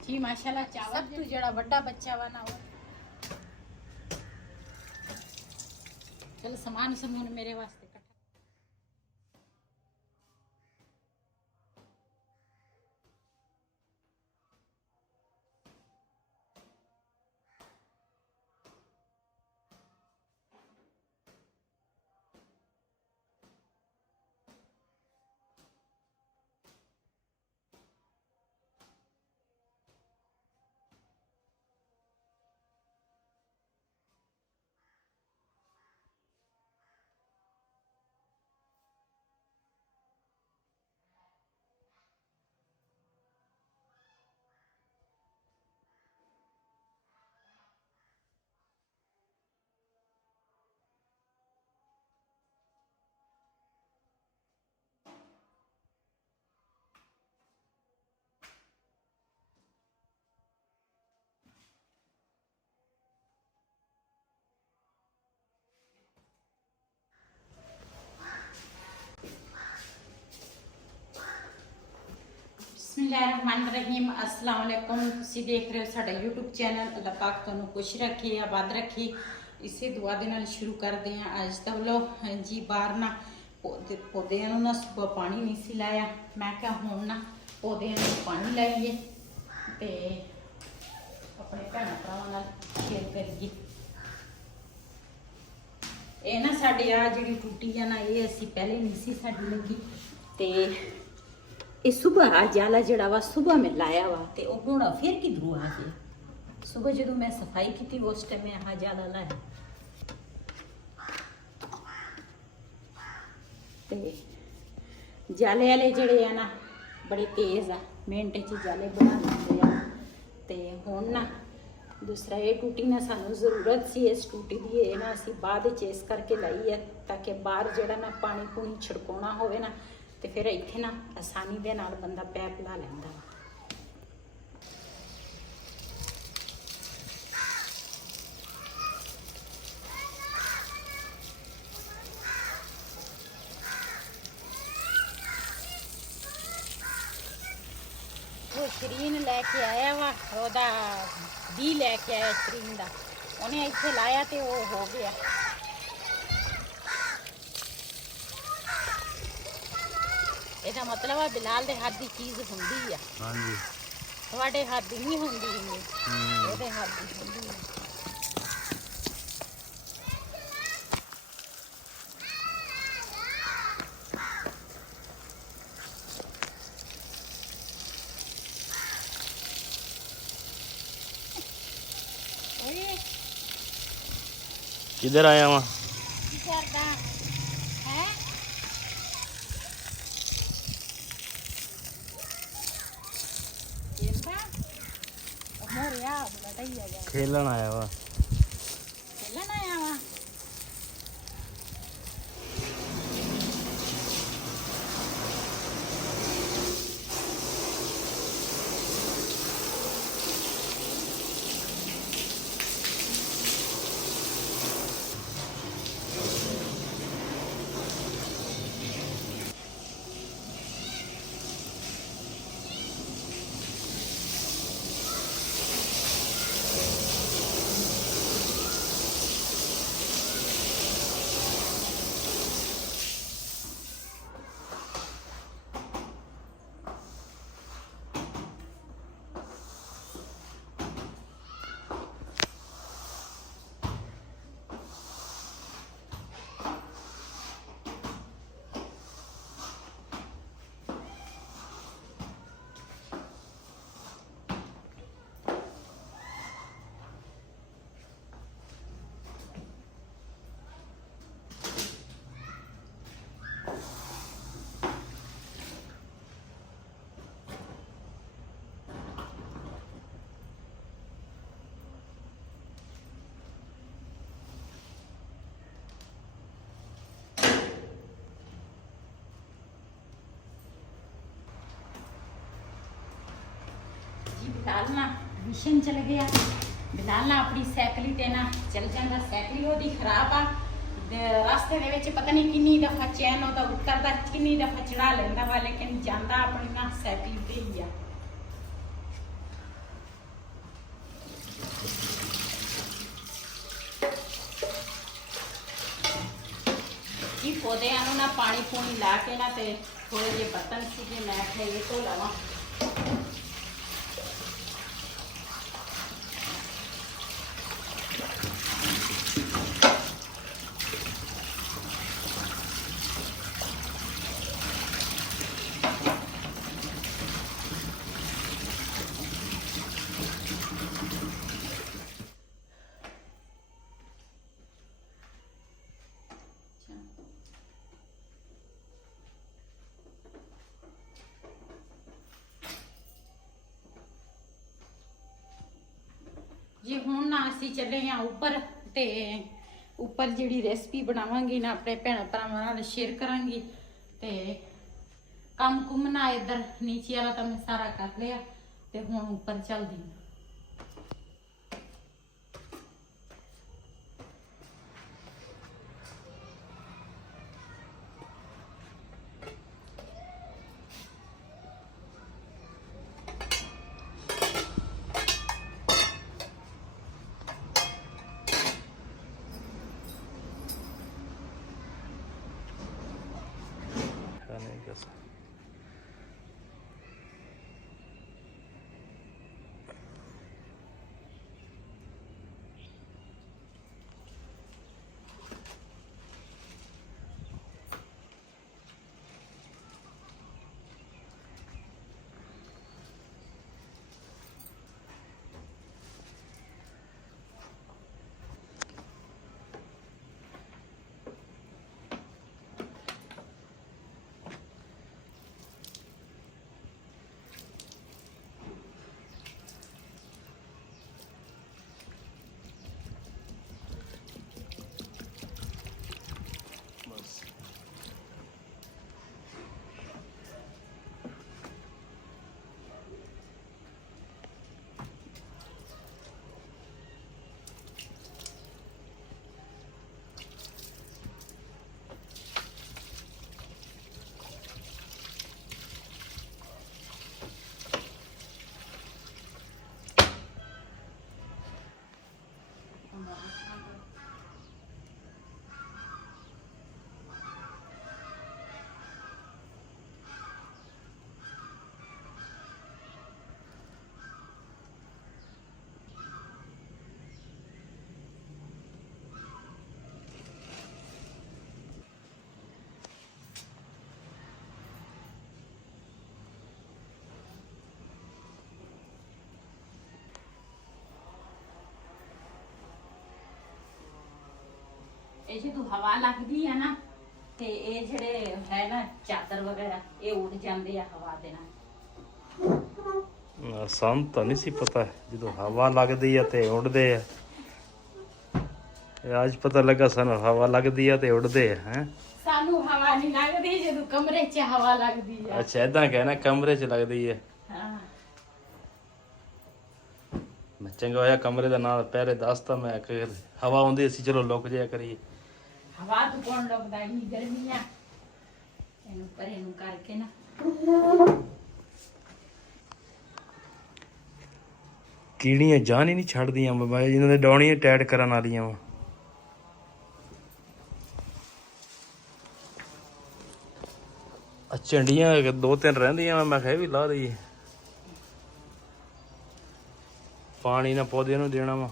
जी माशाल्लाह चावल सब तू जड़ा बड़ा बच्चा वा ना हो चल सामान समून मेरे वास्ते इकट्ठा बिस्मिल्लाहिर्रहमानिर्रहीम अस्सलाम वालेकुम ਤੁਸੀਂ ਦੇਖ ਰਹੇ ਹੋ ਸਾਡਾ YouTube ਚੈਨਲ ਅੱਲਾਹ ਪਾਕ ਤੁਹਾਨੂੰ ਖੁਸ਼ ਰੱਖੇ ਆਬਾਦ ਰੱਖੇ ਇਸੇ ਦੁਆ ਦੇ ਨਾਲ ਸ਼ੁਰੂ ਕਰਦੇ ਹਾਂ ਅੱਜ ਦਾ ਵਲੋਗ ਜੀ ਬਾਹਰ ਨਾ ਪੌਦਿਆਂ ਨੂੰ ਨਾ ਸੁਬਹ ਪਾਣੀ ਨਹੀਂ ਸੀ ਲਾਇਆ ਮੈਂ ਕਿਹਾ ਹੁਣ ਨਾ ਪੌਦਿਆਂ ਨੂੰ ਪਾਣੀ ਲਾਈਏ ਤੇ ਆਪਣੇ ਭੈਣਾਂ ਭਰਾਵਾਂ ਨਾਲ ਸ਼ੇਅਰ ਕਰੀਏ ਇਹ ਨਾ ਸਾਡੇ ਆ ਜਿਹੜੀ ਟੂਟੀ ਆ ਨਾ ਇਹ ਅਸੀਂ ਪਹਿਲੇ ਨਹੀਂ ਸੀ ਸਾਡੀ ਲੱਗੀ ਤੇ ਇਹ ਸੁਬਹ ਆ जाला ਜਿਹੜਾ ਵਾ ਸੁਬਹ ਮੈਂ ਲਾਇਆ ਵਾ ਤੇ ਉਹ ਹੁਣ ਫਿਰ ਕਿਧਰੋਂ ਆ ਗਿਆ ਸੁਬਹ ਜਦੋਂ ਮੈਂ ਸਫਾਈ ਕੀਤੀ ਉਸ ਟਾਈਮ ਮੈਂ ਆ जाला ਲਾਇਆ ਤੇ ਜਾਲੇ ਵਾਲੇ ਜਿਹੜੇ ਆ ਨਾ ਬੜੇ ਤੇਜ਼ ਆ ਮਿੰਟ 'ਚ ਜਾਲੇ ਬਣਾ ਦਿੰਦੇ ਆ ਤੇ ਹੁਣ ਨਾ ਦੂਸਰਾ ਇਹ ਟੂਟੀ ਨਾਲ ਸਾਨੂੰ ਜ਼ਰੂਰਤ ਸੀ ਇਸ ਟੂਟੀ ਦੀ ਇਹ ਨਾ ਅਸੀਂ ਬਾਅਦ ਵਿੱਚ ਇਸ ਕਰਕੇ ਲਾਈ ਹੈ ਤਾਂ ਕਿ ਬਾਹਰ ਜਿਹੜਾ ਨਾ ਪਾਣੀ ਪੂਣੀ ਛਿੜਕਾਉਣਾ ਹੋਵੇ ਨਾ ਤੇ ਫਿਰ ਇੱਥੇ ਨਾ ਆਸਾਨੀ ਦੇ ਨਾਲ ਬੰਦਾ ਪੈਪ ਲਾ ਲੈਂਦਾ ਵਾ ਉਹ ਸ਼ਰੀਨ ਲੈ ਕੇ ਆਇਆ ਵਾ ਉਹਦਾ ਵੀ ਲੈ ਕੇ ਆਇਆ ਸ਼ਰੀਨ ਦਾ ਉਹਨੇ ਇੱਥੇ ਲਾਇਆ ਤੇ ਉਹ ਹੋ ਗਿਆ ਇਹਦਾ ਮਤਲਬ ਆ ਬਿਲਾਲ ਦੇ ਹੱਥ ਦੀ ਚੀਜ਼ ਹੁੰਦੀ ਆ ਹਾਂਜੀ ਤੁਹਾਡੇ ਹੱਥ ਦੀ ਨਹੀਂ ਹੁੰਦੀ ਇਹਦੇ ਹੱਥ ਦੀ ਹੁੰਦੀ ਆ किधर आया वहाँ खेलन आया वा खेलन आया वा बिलाल ना मिशन चल गया बिलाल ना अपनी साइकिल ते ना चल जाता साइकिल ओदी खराब आ रास्ते दे विच पता नहीं किन्नी दफा चैन ओदा उतरदा किन्नी दफा चढ़ा लेंदा वा लेकिन जांदा अपनी ना साइकिल ते ही आ ਪੌਦਿਆਂ ਨੂੰ ਨਾ ਪਾਣੀ ਪੂਣੀ ਲਾ ਕੇ ਨਾ ਤੇ ਥੋੜੇ ਜਿਹੇ ਬਰਤਨ ਸੀਗੇ ਮੈਂ ਕਿਹਾ ਇਹ ਧੋ ਲਵਾਂ। ਜੀ ਹੁਣ ਨਾ ਅਸੀਂ ਚੱਲੇ ਹਾਂ ਉੱਪਰ ਤੇ ਉੱਪਰ ਜਿਹੜੀ ਰੈਸਪੀ ਬਣਾਵਾਂਗੀ ਨਾ ਆਪਣੇ ਭੈਣ ਭਰਾਵਾਂ ਨਾਲ ਸ਼ੇਅਰ ਕਰਾਂਗੀ। ਤੇ ਕੰਮ ਕੁੰਮ ਨਾ ਇੱਧਰ ਨੀਚੇ ਵਾਲਾ ਤਾਂ ਮੈਂ ਸਾਰਾ ਕਰ ਲਿਆ ਤੇ ਹੁਣ ਉੱਪਰ ਚੱਲਦੀ ਹਾਂ। खाने का ਇਹ ਜਦੋਂ ਹਵਾ ਲੱਗਦੀ ਆ ਨਾ ਤੇ ਇਹ ਜਿਹੜੇ ਹੈ ਨਾ ਚਾਦਰ ਵਗੈਰਾ ਇਹ ਉੱਡ ਜਾਂਦੇ ਆ ਹਵਾ ਦੇ ਨਾਲ। ਸਾਨੂੰ ਤਾਂ ਨਹੀਂ ਸੀ ਪਤਾ ਜਦੋਂ ਹਵਾ ਲੱਗਦੀ ਆ ਤੇ ਉੱਡਦੇ ਆ। ਇਹ ਅੱਜ ਪਤਾ ਲੱਗਾ ਸਾਨੂੰ ਹਵਾ ਲੱਗਦੀ ਆ ਤੇ ਉੱਡਦੇ ਆ। ਹੈ ਸਾਨੂੰ ਹਵਾ ਨਹੀਂ ਲੱਗਦੀ ਜਦੋਂ ਕਮਰੇ 'ਚ ਹਵਾ ਲੱਗਦੀ ਆ। ਅੱਛਾ ਏਦਾਂ ਕਹਿਣਾ ਕਮਰੇ 'ਚ ਲੱਗਦੀ ਆ। ਹਾਂ ਮੈਂ ਚੰਗਾ ਹੋਇਆ ਕਮਰੇ ਦਾ ਨਾਲ ਪਹਿਰੇ ਦੱਸਤਾ ਮੈਂ ਕਿ ਹਵਾ ਆਉਂਦੀ ਸੀ ਚਲੋ ਲੁਕ ਜਾਇਆ ਕਰੀਏ। ਹਵਾ ਤੋਂ ਕੌਣ ਲੱਗਦਾ ਇੰਨੀ ਗਰਮੀ ਆ। ਇਹਨੂੰ ਪਰੇ ਨੂੰ ਕਰਕੇ ਨਾ ਕੀੜੀਆਂ ਜਾਨ ਹੀ ਨਹੀਂ ਛੱਡਦੀਆਂ ਬਾਬਾ ਜਿਨ੍ਹਾਂ ਦੇ ਡੌਣੀਆਂ ਟੈਟ ਕਰਨ ਵਾਲੀਆਂ ਵਾ। ਝੰਡੀਆਂ 2-3 ਰਹਿੰਦੀਆਂ ਮੈਂ ਕਿਹਾ ਵੀ ਲਾ ਦਈਏ। ਪਾਣੀ ਨਾ ਪੌਦਿਆਂ ਨੂੰ ਦੇਣਾ ਵਾ।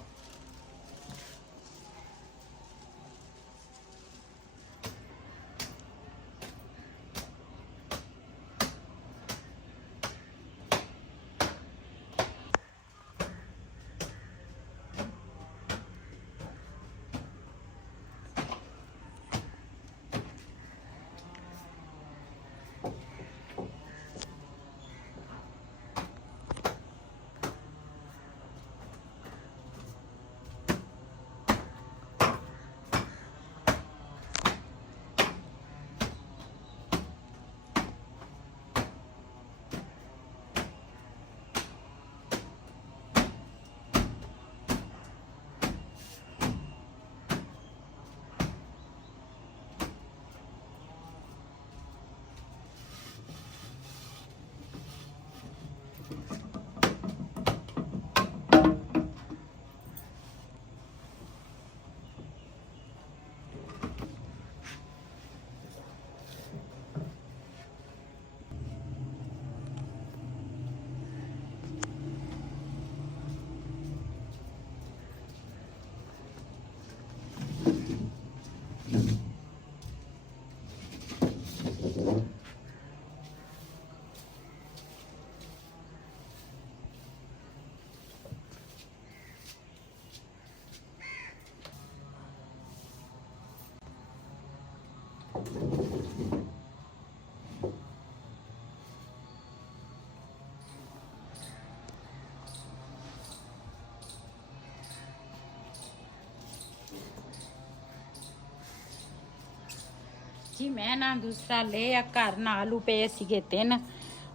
ਜੀ ਮੈਂ ਨਾ ਦੂਸਰਾ ਲੈ ਆ ਘਰ ਨਾਲ ਆਲੂ ਪਏ ਸੀਗੇ 3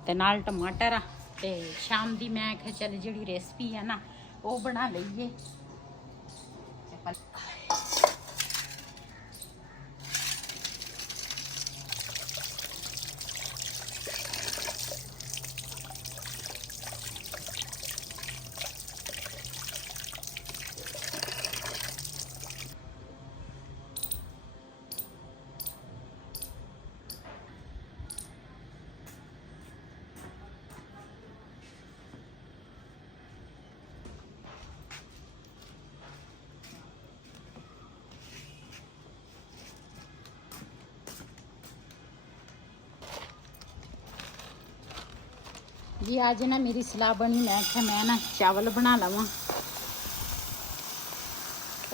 ਤੇ ਨਾਲ ਟਮਾਟਰ ਆ ਤੇ ਸ਼ਾਮ ਦੀ ਮੈਂ ਕਿਹਾ ਚੱਲ ਜਿਹੜੀ ਰੈਸਪੀ ਆ ਨਾ ਉਹ ਬਣਾ ਲਈਏ। जी आज ना मेरी सलाह बनी मैं आख्या मैं ना चावल बना लवां।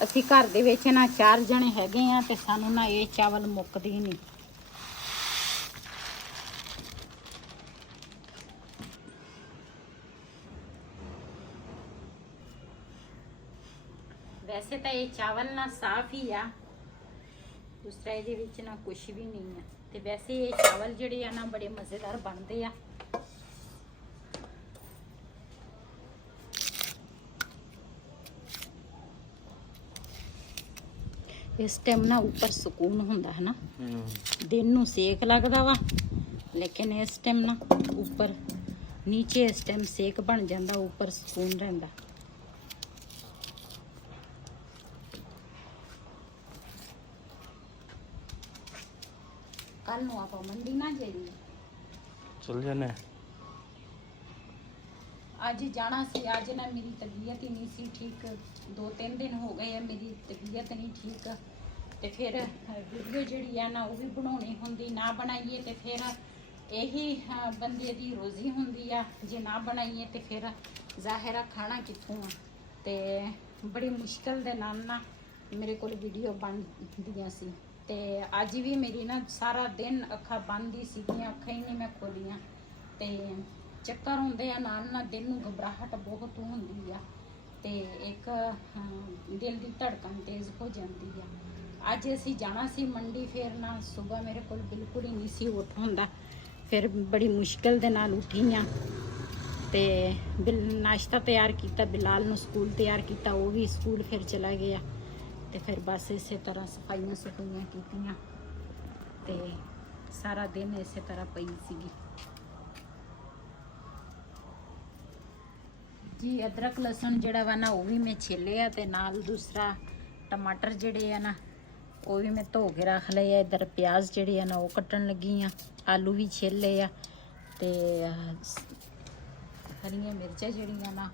ਅਸੀਂ ਘਰ ਦੇ ਵਿੱਚ ਨਾ 4 ਜਣੇ ਹੈਗੇ ਆ ਤੇ ਸਾਨੂੰ ਨਾ ਇਹ ਚਾਵਲ ਮੁੱਕਦੇ ਹੀ ਨਹੀਂ। ਵੈਸੇ ਤਾਂ ਇਹ ਚਾਵਲ ਨਾ ਸਾਫ਼ ਹੀ ਆ, ਦੂਸਰਾ ਇਹਦੇ ਵਿੱਚ ਨਾ ਕੁਝ ਵੀ ਨਹੀਂ ਆ ਤੇ ਵੈਸੇ ਇਹ ਚਾਵਲ ਜਿਹੜੇ ਆ ਨਾ ਬੜੇ ਮਜ਼ੇਦਾਰ ਬਣਦੇ ਆ। इस टाइम ना ऊपर सुकून होंदा है ना, दिन नू सेक लगदा वा लेकिन इस टाइम ना ऊपर नीचे इस टाइम सेक बन जांदा, ऊपर सुकून रहिंदा। कल नू आपां मंडी ना जाइए, चल जाने आज जाना सी। आज ना मेरी तबीयत ही नहीं सी ठीक, 2-3 दिन हो गए है मेरी तबीयत नहीं ठीक ते फिर वीडियो जिहड़ी है ना वो भी बनाउणी हुंदी, ना बनाइए तो फिर यही बंदे दी रोज़ी हुंदी आ, जे ना बनाइए तो फिर ज़ाहिर खाना कित्थों आ। ते बड़ी मुश्किल दे नाल ना मेरे कोल वीडियो बनदियां सी ते अज भी मेरी ना सारा दिन अखां बंद ही सीगियां, अखां ही नहीं मैं खोलियां ते ਚੱਕਰ ਹੁੰਦੇ ਆ ਨਾਲ ਦਿਲ ਨੂੰ ਘਬਰਾਹਟ ਬਹੁਤ ਹੁੰਦੀ ਆ ਤੇ ਇੱਕ ਦਿਲ ਦੀ ਧੜਕਣ ਤੇਜ਼ ਹੋ ਜਾਂਦੀ ਆ। ਅੱਜ ਅਸੀਂ ਜਾਣਾ ਸੀ ਮੰਡੀ, ਫਿਰ ਨਾ ਸਵੇਰ ਮੇਰੇ ਕੋਲ ਬਿਲਕੁਲ ਹੀ ਨਹੀਂ ਸੀ ਉੱਠ ਹੁੰਦਾ, ਫਿਰ ਬੜੀ ਮੁਸ਼ਕਿਲ ਦੇ ਨਾਲ ਉੱਠੀ ਆ ਤੇ ਨਾਸ਼ਤਾ ਤਿਆਰ ਕੀਤਾ, ਬਿਲਾਲ ਨੂੰ ਸਕੂਲ ਤਿਆਰ ਕੀਤਾ, ਉਹ ਵੀ ਸਕੂਲ ਫਿਰ ਚਲਾ ਗਿਆ ਤੇ ਫਿਰ ਬਸ ਇਸੇ ਤਰ੍ਹਾਂ ਸਫਾਈਆਂ ਸਫਾਈਆਂ ਕੀਤੀਆਂ ਤੇ ਸਾਰਾ ਦਿਨ ਇਸੇ ਤਰ੍ਹਾਂ ਪਈ ਸੀਗੀ जी। अदरक लसन जड़ा वा ना वो भी मैं छिले आ ते नाल दूसरा टमाटर जड़े आ ना वो भी मैं धो के रख लए आ। इधर प्याज जड़े आ ना वो कट्टन लगी आ, आलू भी छिले आ ते हरियां मिर्चां जड़ियां ना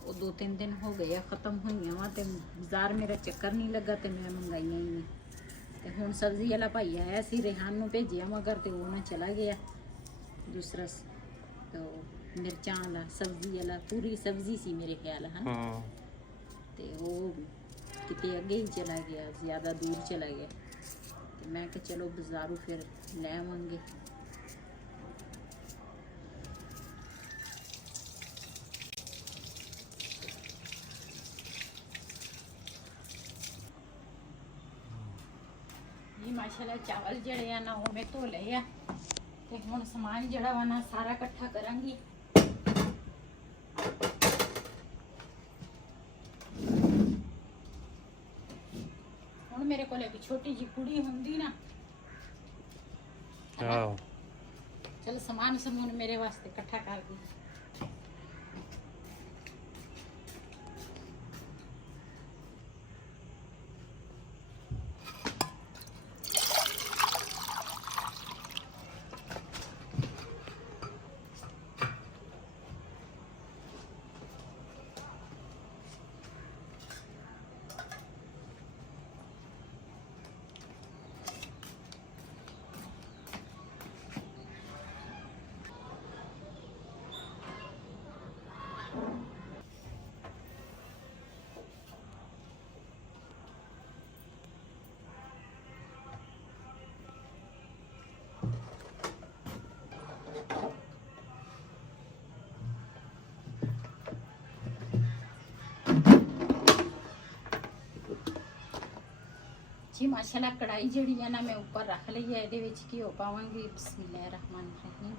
वो 2-3 दिन हो गए ख़त्म हुई वा ते बाज़ार मेरा चक्कर नहीं लगा ते मैं मंगाइया ही नहीं ते हुण सब्जी वाला भाई आया सी, रेहान नूं भेजिया मगर ते वो ना चला गया दूसरा तो मिर्चां वाला सब्जी वाला पूरी सब्जी सी मेरे ख्याल है ते वो किते अगे ही चला गया, ज़्यादा दूर चला गया तो मैं कि चलो बाज़ारों फिर ले आवांगे। जी माशाल्लाह चावल जड़े आ ना वो मैं धो लए आ ते हुण समान जड़ा वा ना सारा इकट्ठा करांगी। मेरे को एक छोटी जी कुड़ी हुंदी ना, चल समान समून मेरे वास्ते इकट्ठा कर दी। ਜੀ ਮਾਸ਼ਾਅੱਲਾ ਕੜਾਈ ਜਿਹੜੀ ਆ ਨਾ ਮੈਂ ਉੱਪਰ ਰੱਖ ਲਈ ਹੈ। ਇਹਦੇ ਵਿੱਚ ਘਿਓ ਪਾਵਾਂਗੀ। ਬਿਸਮਿਲ੍ਲਾਹਿਰ ਰਹਿਮਾਨਿਰ ਰਹੀਮ।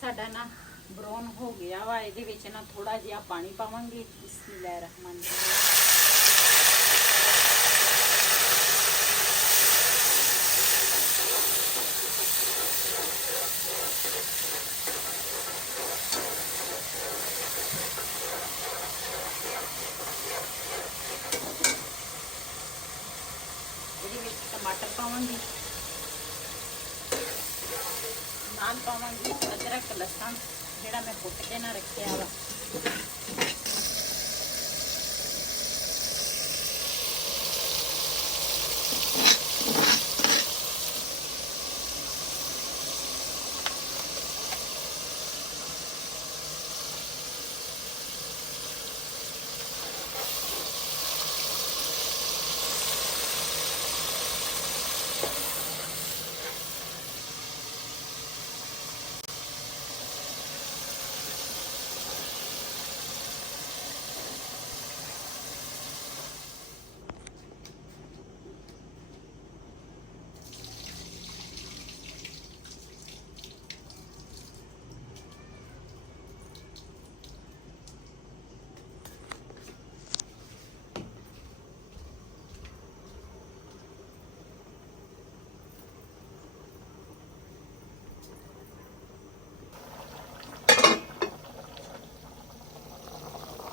ਸਾਡਾ ਨਾ ਬਰਾਊਨ ਹੋ ਗਿਆ ਵਾ। ਇਹਦੇ ਵਿੱਚ ਨਾ ਥੋੜਾ ਜਿਹਾ ਪਾਣੀ ਪਾਵਾਂਗੇ। ਬਿਸਮਿਲ੍ਲਾਹਿਰ ਰਹਿਮਾਨਿਰ ਰਹੀਮ। ਇਹਦੇ ਵਿੱਚ ਟਮਾਟਰ ਪਾਵਾਂਗੀ, ਨਾਲ ਪਾਵਾਂਗੀ ਅਦਰਕ ਲਸਣ ਜਿਹੜਾ ਮੈਂ ਕੁੱਟ ਕੇ ਨਾ ਰੱਖਿਆ ਵਾ।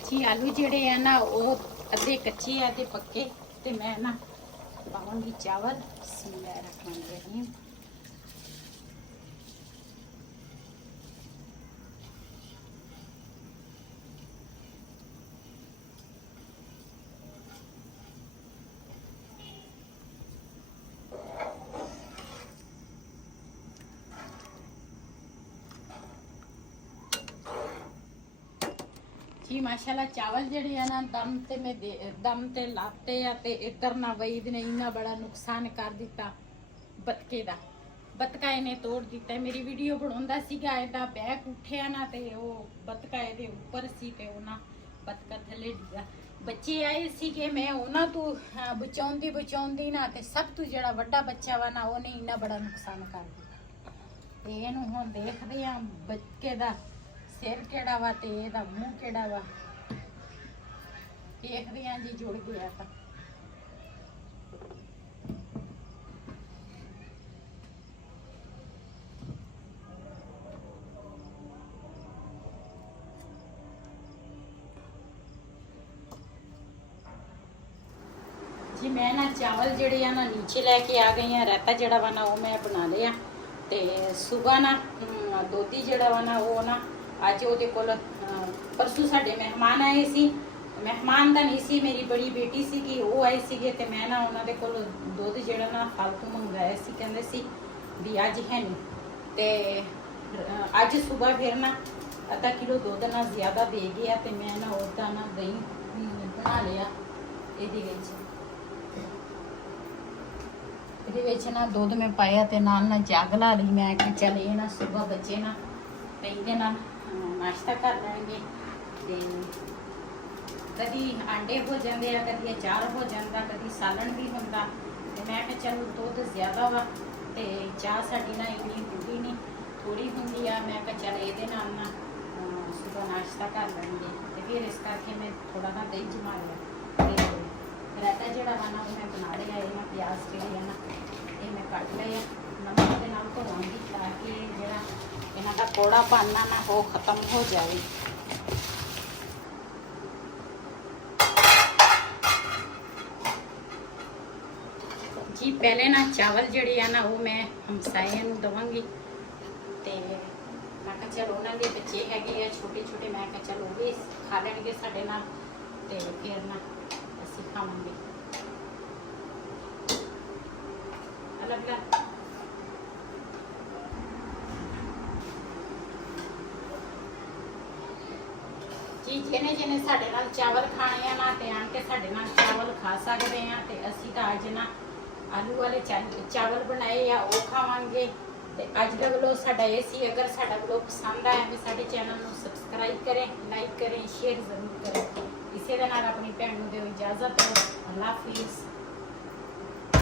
ਜੀ ਆਲੂ ਜਿਹੜੇ ਆ ਨਾ ਉਹ ਅੱਧੇ ਕੱਚੇ ਆ ਤੇ ਪੱਕੇ। ਤੇ ਮੈਂ ਨਾ ਪਾਵਾਂਗੀ ਚਾਵਲ। ਬਿਸਮਿਲ੍ਲਾਹਿਰ ਰਹਿਮਾਨਿਰ ਰਹੀਮ। जी माशाल्लाह चावल ਜਿਹੜੇ ਆ ਨਾ ਦਮ ਤੇ ਲਾਤੇ ਆ ਤੇ ਇੱਧਰ ਨਾ ਵਈਦ ਨੇ ਇੰਨਾ ਬੜਾ ਨੁਕਸਾਨ ਕਰ ਦਿੱਤਾ ਬਤਕੇ ਦਾ। ਬਤਕਾ ਇਹਨੇ ਤੋੜ ਦਿੱਤਾ। ਮੇਰੀ ਵੀਡੀਓ ਬਣਾਉਂਦਾ ਸੀਗਾ, ਇਹਦਾ ਬੈਕ ਉੱਠਿਆ ਨਾ ਤੇ ਉਹ ਬਤਕਾ ਇਹਦੇ ਉੱਪਰ ਸੀ ਤੇ ਉਹ ਨਾ ਬਤਕਾ ਥੱਲੇ ਡਿੱਗਾ। ਬੱਚੇ ਆਏ ਸੀਗੇ, ਮੈਂ ਉਹਨਾਂ ਤੋਂ ਬਚਾਉਂਦੀ ਨਾ ਤੇ ਸਭ ਤੋਂ ਜਿਹੜਾ ਵੱਡਾ ਬੱਚਾ ਵਾ ਨਾ ਉਹਨੇ ਇੰਨਾ ਬੜਾ ਨੁਕਸਾਨ ਕਰ ਦਿੱਤਾ। ਤੇ ਇਹਨੂੰ ਹੁਣ ਦੇਖਦੇ ਆ ਬਤਕੇ ਦਾ ਸਿਰ ਕਿਹੜਾ ਵਾ ਤੇ ਇਹਦਾ ਮੂੰਹ ਕਿਹੜਾ ਵਾ। ਦੇਖਦੇ ਆਂ ਜੀ ਜੁੜ ਗਿਆ ਤਾਂ। ਜੀ ਮੈਂ ਨਾ ਚਾਵਲ ਜਿਹੜੇ ਆ ਨਾ ਨੀਚੇ ਲੈ ਕੇ ਆ ਗਈ ਆ। ਰਾਇਤਾ ਜਿਹੜਾ ਵਾ ਨਾ ਉਹ ਮੈਂ ਬਣਾ ਲਿਆ। ਤੇ ਸਵੇਰ ਨਾ ਦੋਤੀ ਜਿਹੜਾ ਵਾ ਨਾ ਉਹ ਨਾ ਅੱਜ ਉਹਦੇ ਕੋਲ ਪਰਸੋਂ ਸਾਡੇ ਮਹਿਮਾਨ ਆਏ ਸੀ। ਮਹਿਮਾਨ ਤਾਂ ਨਹੀਂ ਸੀ, ਮੇਰੀ ਬੜੀ ਬੇਟੀ ਸੀ ਕਿ ਉਹ ਆਏ ਸੀਗੇ ਤੇ ਮੈਂ ਨਾ ਉਹਨਾਂ ਦੇ ਕੋਲ ਦੁੱਧ ਜਿਹੜਾ ਨਾ ਫਾਲਤੂ ਮੰਗਵਾਇਆ ਸੀ। ਕਹਿੰਦੇ ਸੀ ਵੀ ਅੱਜ ਹੈ ਨਹੀਂ ਤੇ ਅੱਜ ਸਵੇਰ ਫਿਰ ਨਾ ਅੱਧਾ ਕਿਲੋ ਦੁੱਧ ਨਾ ਜ਼ਿਆਦਾ ਦੇ ਗਿਆ ਤੇ ਮੈਂ ਨਾ ਉਹਦਾ ਨਾ ਦਹੀਂ ਬਣਾ ਲਿਆ। ਇਹਦੇ ਵਿੱਚ ਨਾ ਦੁੱਧ ਮੈਂ ਪਾਇਆ ਤੇ ਨਾਲ ਨਾ ਜੱਗ ਲਾ ਲਈ। ਮੈਂ ਕਿ ਚੱਲ ਇਹ ਨਾ ਸਵੇਰ ਬੱਚੇ ਨਾ ਤੇ ਇਹਦੇ ਨਾਲ ਨਾਸ਼ਤਾ ਕਰ ਲੈਣਗੇ। ਤੇ ਕਦੀ ਆਂਡੇ ਹੋ ਜਾਂਦੇ ਆ, ਕਦੀ ਅਚਾਰ ਹੋ ਜਾਂਦਾ, ਕਦੀ ਸਾਲਣ ਵੀ ਹੁੰਦਾ। ਤੇ ਮੈਂ ਕਿਹਾ ਚਲੋ ਦੁੱਧ ਜ਼ਿਆਦਾ ਵਾ ਤੇ ਚਾਹ ਸਾਡੀ ਨਾ ਇੰਨੀ ਪੀਂਦੀ ਨਹੀਂ। ਥੋੜੀ ਹੁੰਦੀ ਆ, ਮੈਂ ਕਿਹਾ ਚੱਲ ਇਹਦੇ ਨਾਲ ਨਾ ਸੁਬਹ ਨਾਸ਼ਤਾ ਕਰ ਲੈਣਗੇ ਤੇ ਫਿਰ ਇਸ ਕਰਕੇ ਮੈਂ ਥੋੜਾ ਨਾ ਦਹੀਂ ਜਮਾ ਲਿਆ ਤੇ ਰਾਇਤਾ ਜਿਹੜਾ ਵਾ ਨਾ ਉਹ ਮੈਂ ਬਣਾ ਲਿਆ। ਇਹ ਮੈਂ ਪਿਆਜ਼ ਜਿਹੜੇ ਆ ਨਾ ਇਹ ਮੈਂ ਕੱਟ ਲਏ ਆ, ਨਮਕ ਦੇ ਨਾਲ ਧੋਵਾਂਗੀ ਤਾਂ ਕਿ ਜਿਹੜਾ ਇਹਨਾਂ ਦਾ ਕੌੜਾ ਪਾਣਾ ਨਾ ਉਹ ਖਤਮ ਹੋ ਜਾਵੇ। ਜੀ ਪਹਿਲੇ ਨਾ ਚਾਵਲ ਜਿਹੜੇ ਆ ਨਾ ਉਹ ਮੈਂ ਹਮਸਾਇਆਂ ਨੂੰ ਦਵਾਂਗੀ ਤੇ ਮੈਂ ਕਿਹਾ ਚਲ ਉਹਨਾਂ ਦੇ ਬੱਚੇ ਹੈਗੇ ਆ ਛੋਟੇ ਛੋਟੇ, ਮੈਂ ਕਿਹਾ ਚਲ ਉਹ ਵੀ ਖਾ ਲੈਣਗੇ ਸਾਡੇ ਨਾਲ ਤੇ ਫਿਰ ਨਾ ਅਸੀਂ ਖਾਵਾਂਗੇ ਅਲੱਗ ਅਲੱਗ। ਜੀ ਜਿਹਨੇ ਸਾਡੇ ਨਾਲ ਚਾਵਲ ਖਾਣੇ ਆ ਨਾ ਤੇ ਆਣ ਕੇ ਸਾਡੇ ਨਾਲ ਚਾਵਲ ਖਾ ਸਕਦੇ ਆ। ਤੇ ਅਸੀਂ ਤਾਂ ਅੱਜ ਨਾ ਆਲੂ ਵਾਲੇ ਚਾਵਲ ਬਣਾਏ ਆ, ਉਹ ਖਾਵਾਂਗੇ। ਤੇ ਅੱਜ ਦਾ ਵਲੋਗ ਸਾਡਾ ਇਹ ਸੀ। ਅਗਰ ਸਾਡਾ ਵਲੋਗ ਪਸੰਦ ਆਇਆ ਤਾਂ ਸਾਡੇ ਚੈਨਲ ਨੂੰ ਸਬਸਕ੍ਰਾਈਬ ਕरें, ਲਾਈਕ करें, शेयर ਜ਼ਰੂਰ करें। ਇਸੇ ਦੇ ਨਾਲ ਆਪਣੀ ਭੈਣ ਨੂੰ ਦਿਓ ਇਜਾਜ਼ਤ। ਅੱਲਾਹ ਹਾਫਿਜ਼।